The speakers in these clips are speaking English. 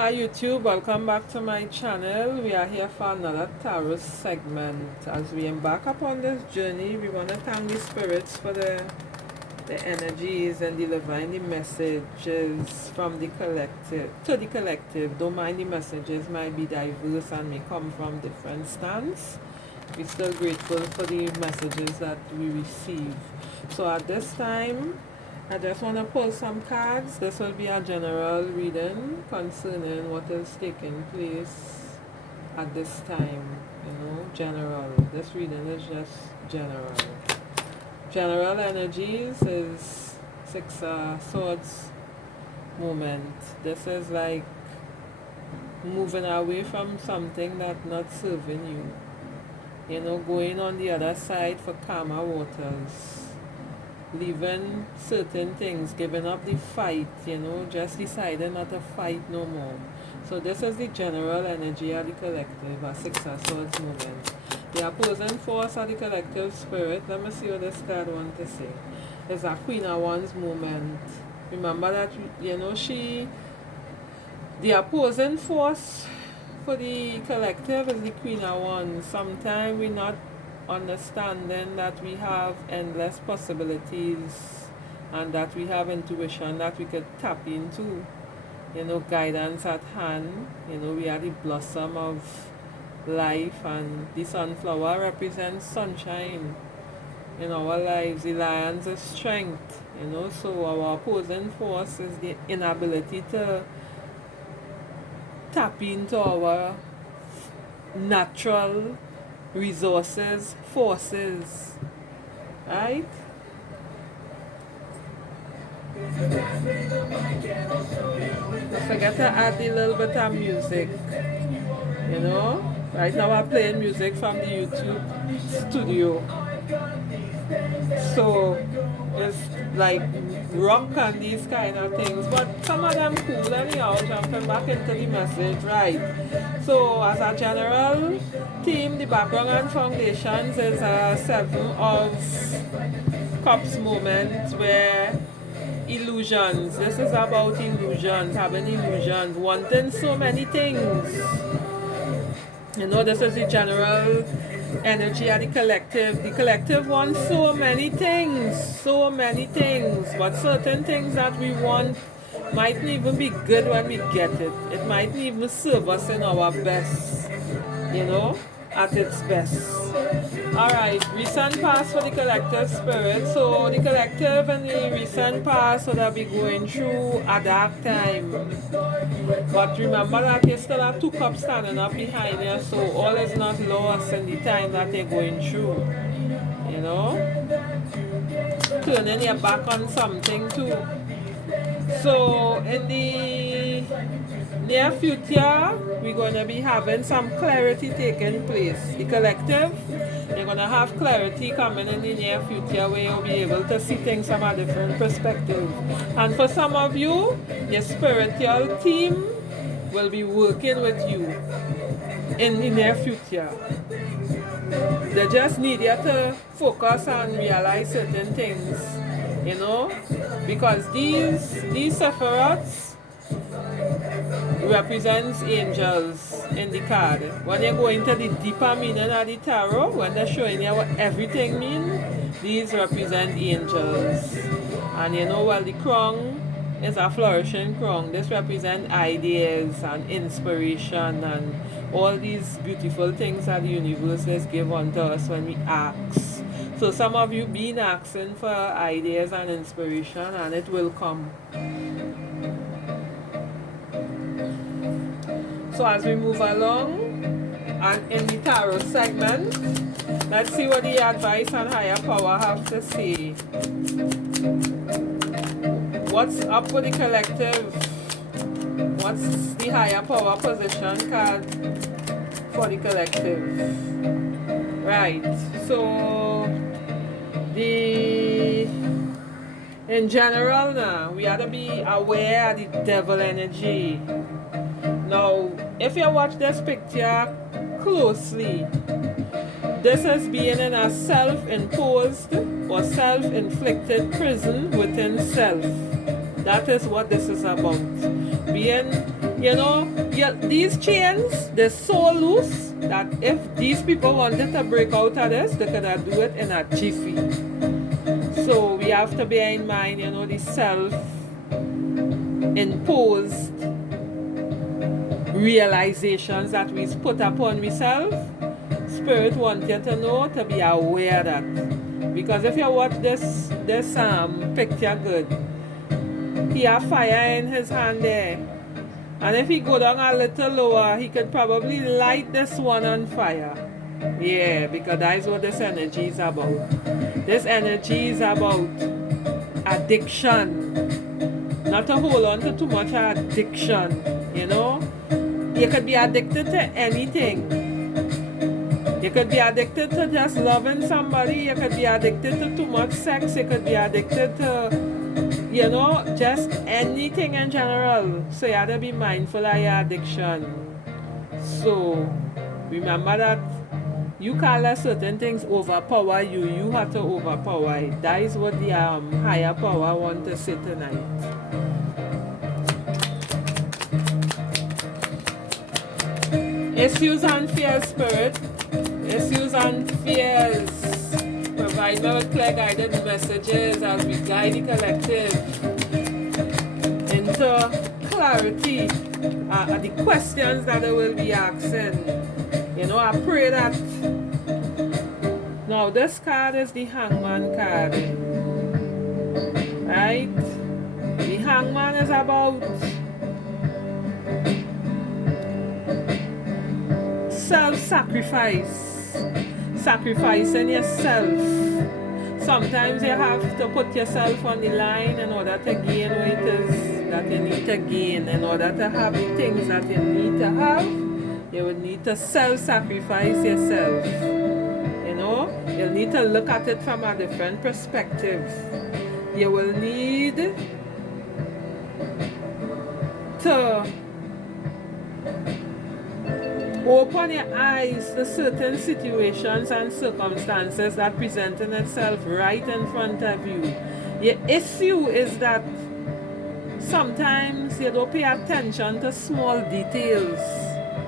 Hi YouTube, welcome back to my channel. We are here for another tarot segment. As we embark upon this journey, we want to thank the spirits for the energies and delivering the messages from the collective to the collective. Don't mind the messages might be diverse and may come from different stands. We're still grateful for the messages that we receive. So at this time, I just want to pull some cards. This will be a general reading concerning what is taking place at this time. General. This reading is just general. General energies is Six Swords moment. This is like moving away from something that's not serving you. Going on the other side for calmer waters. Leaving certain things, giving up the fight, just deciding not to fight no more. So this is the general energy of the collective, a Six of Swords moment. The opposing force of the collective spirit, let me see what this card wants to say. It's a Queen of Wands moment. Remember that, the opposing force for the collective is the Queen of Wands. Sometimes we're not understanding that we have endless possibilities and that we have intuition that we could tap into, guidance at hand. We are the blossom of life, and the sunflower represents sunshine in our lives. The lion's is strength, so our opposing force is the inability to tap into our natural resources, forces, right? Don't forget to add a little bit of music. Right now I'm playing music from the YouTube studio. So it's like rock and these kind of things, but some of them cool anyhow. Jumping back into the message, right? So as a general theme, the background and foundations is a Seven of Cups moment where illusions. This is about illusions, having illusions, wanting so many things. This is the general energy of the collective. The collective wants so many things, but certain things that we want mightn't even be good when we get it. It mightn't even serve us in our best, at its best. Alright, recent past for the collective spirit. So the collective in the recent past would be going through a dark time. But remember that you still have two cups standing up behind you, so all is not lost in the time that you're going through. Turning your back on something too. So in the near future, we're going to be having some clarity taking place. The collective, you're going to have clarity coming in the near future where you'll be able to see things from a different perspective. And for some of you, your spiritual team will be working with you in the near future. They just need you to focus and realize certain things, because these Sephiroths represents angels in the card. When you go into the deeper meaning of the tarot, when they're showing you what everything means, these represent angels. And the crown is a flourishing crown. This represents ideas and inspiration and all these beautiful things that the universe has given unto us when we ask. So some of you been asking for ideas and inspiration, and it will come. So as we move along, and in the tarot segment, let's see what the advice and higher power have to say. What's up with the collective? What's the higher power position card for the collective? Right, so in general now, we have to be aware of the devil energy. Now, if you watch this picture closely, this is being in a self-imposed or self-inflicted prison within self. That is what this is about. Being You know, these chains, they're so loose that if these people wanted to break out of this, they could have do it in a jiffy. So we have to bear in mind, you know, the self-imposed realizations that we put upon myself. Spirit wants you to know, to be aware of that. Because if you watch this picture good, he has fire in his hand there. And if he go down a little lower, he could probably light this one on fire. Yeah, because that's what this energy is about. This energy is about addiction. Not to hold on to too much addiction, you know. You could be addicted to anything. You could be addicted to just loving somebody. You could be addicted to too much sex. You could be addicted to, you know, just anything in general. So you have to be mindful of your addiction. So remember that you can't let certain things overpower you. You have to overpower it. That is what the higher power wants to say tonight. Issues and fears, Spirit. Issues and fears. Provide me with clear guided messages as we guide the collective into clarity. The questions that they will be asking. You know, I pray that. Now, this card is the Hangman card. Right? The Hangman is about self-sacrifice. Sacrificing yourself. Sometimes you have to put yourself on the line in order to gain what it is that you need to gain. In order to have the things that you need to have, you will need to self-sacrifice yourself. You know, you'll need to look at it from a different perspective. You will need to open your eyes to certain situations and circumstances that presenting itself right in front of you. Your issue is that sometimes you don't pay attention to small details.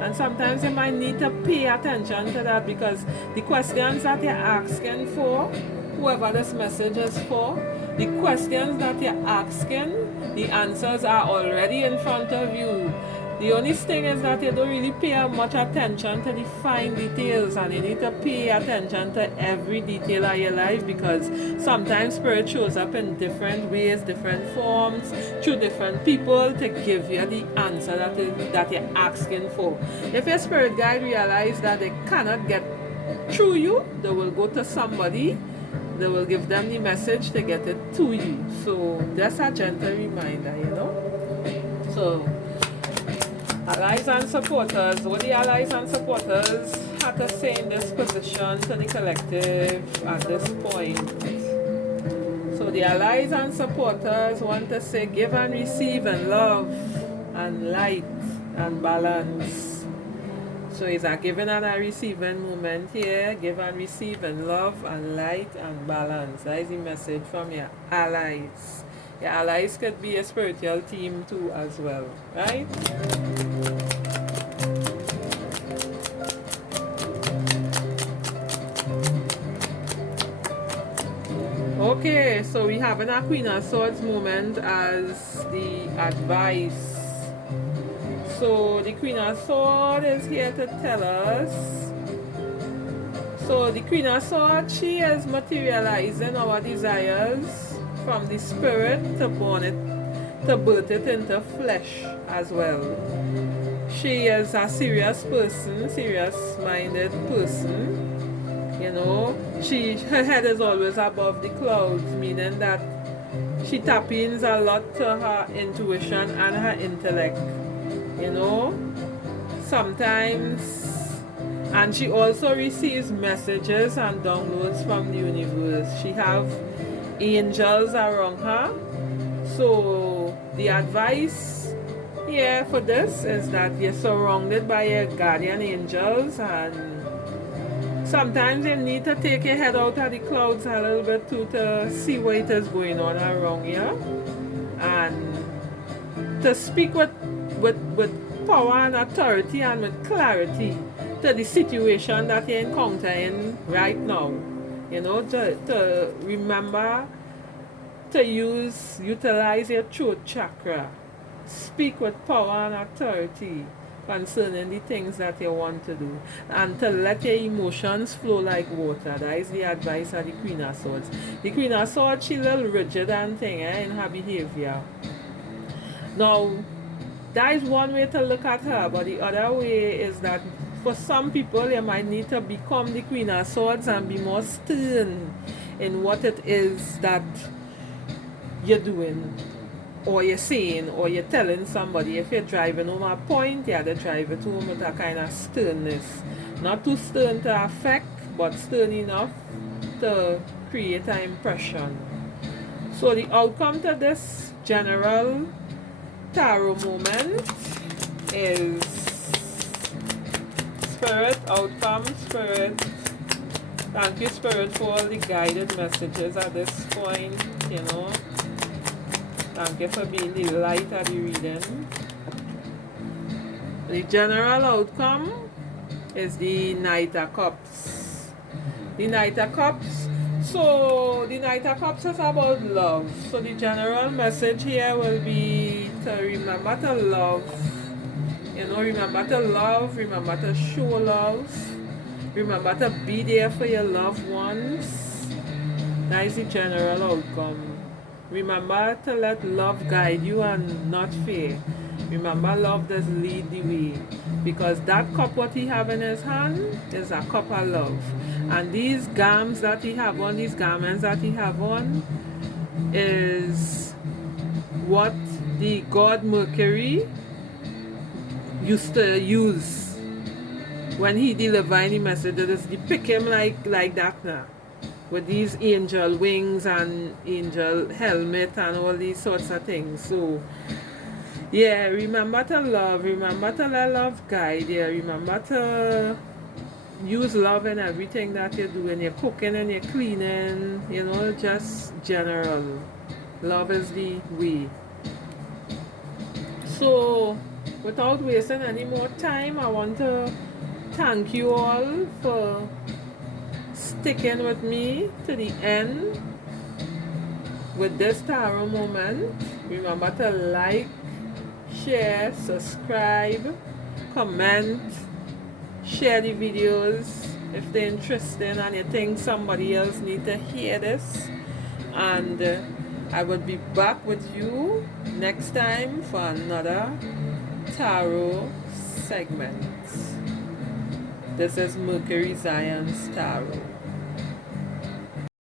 And sometimes you might need to pay attention to that, because the questions that you're asking for, whoever this message is for, the questions that you're asking, the answers are already in front of you. The only thing is that you don't really pay much attention to the fine details, and you need to pay attention to every detail of your life, because sometimes Spirit shows up in different ways, different forms, through different people to give you the answer that you're asking for. If your spirit guide realize that they cannot get through you, they will go to somebody. They will give them the message to get it to you. So that's a gentle reminder, you know. So allies and supporters, what the allies and supporters have to say in this position to the collective at this point. So the allies and supporters want to say give and receive and love and light and balance. So it's a giving and a receiving moment here. Give and receive and love and light and balance. That is the message from your allies. Your allies could be a spiritual team too as well, right? Okay, so we have a Queen of Swords moment as the advice. So the Queen of Swords is here to tell us. So the Queen of Swords, she is materializing our desires from the spirit to birth it into flesh as well. She is a serious person, serious-minded person. You know, her head is always above the clouds, meaning that she taps in a lot to her intuition and her intellect. You know, sometimes, and she also receives messages and downloads from the universe. She have angels around her. So the advice here for this is that you're surrounded by your guardian angels, and sometimes you need to take your head out of the clouds a little bit too to see what is going on around you, and to speak with with power and authority and with clarity to the situation that you're encountering right now. You know, to remember to utilize your throat chakra. Speak with power and authority concerning the things that you want to do, and to let your emotions flow like water. That is the advice of the Queen of Swords. The Queen of Swords, she's a little rigid and thing in her behavior. Now, that is one way to look at her, but the other way is that for some people you might need to become the Queen of Swords and be more stern in what it is that you're doing, or you're saying, or you're telling somebody. If you're driving home a point, you have to drive it home with a kind of sternness. Not too stern to affect, but stern enough to create an impression. So the outcome to this general tarot moment is Spirit, outcome, Spirit. Thank you, Spirit, for all the guided messages at this point, you know. Thank you for being the light of the reading. The general outcome is the Knight of Cups. The Knight of Cups. So the Knight of Cups is about love. So the general message here will be to remember to love. You know, remember to love, remember to show love, remember to be there for your loved ones. That is the general outcome. Remember to let love guide you and not fear. Remember, love does lead the way. Because that cup what he have in his hand is a cup of love. And these garments that he have on, these garments that he have on, is what the god Mercury used to use when he delivered the messages. Depict him like that now, with these angel wings and angel helmet and all these sorts of things. So yeah, remember to love, remember to let love guide you, remember to use love in everything that you're doing. You're cooking and you're cleaning, you know, just general. Love is the way. So without wasting any more time, I want to thank you all for sticking with me to the end with this tarot moment. Remember to like, share, subscribe, comment, share the videos if they're interesting and you think somebody else needs to hear this. And I will be back with you next time for another tarot segment. This is Mercury Zion's Tarot.